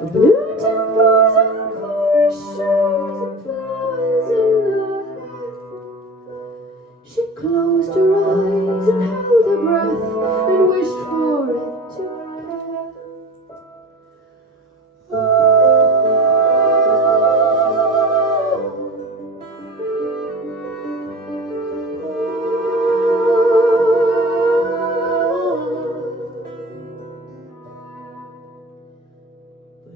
Blue tin floors and chorus shows and flowers in her hair. She closed her eyes and held her breath and wished for it to care.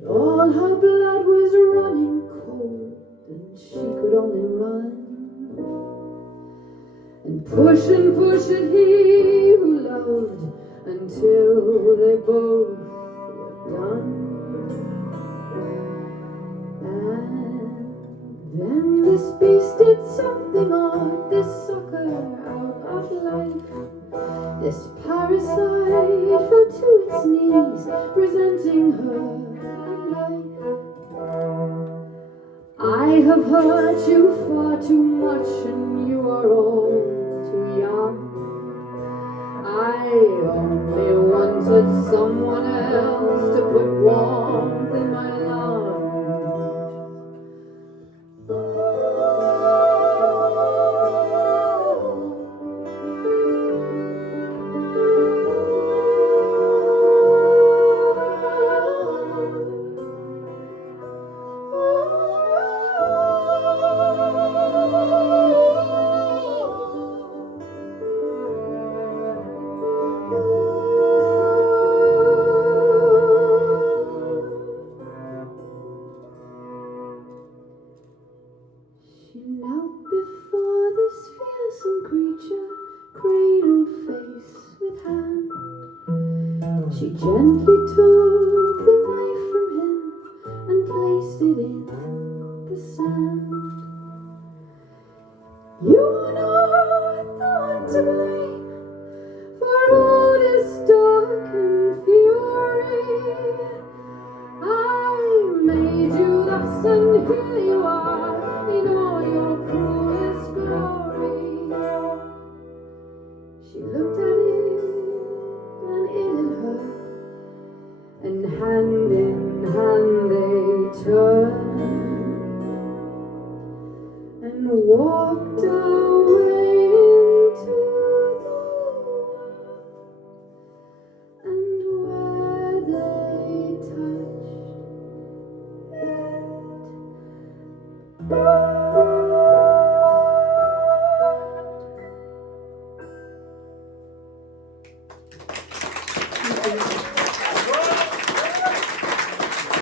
But all her blood was running cold, and she could only run and push at he who loved until they both were done. And then this beast did something odd, this sucker out of life. This parasite fell to its knees, presenting her a knife. I have hurt you far too much, and you are all too young. I only wanted someone else to put warmth in my lungs. She knelt before this fearsome creature, cradled face with hand. She gently took the knife from him and placed it in the sand. You are not the one to blame.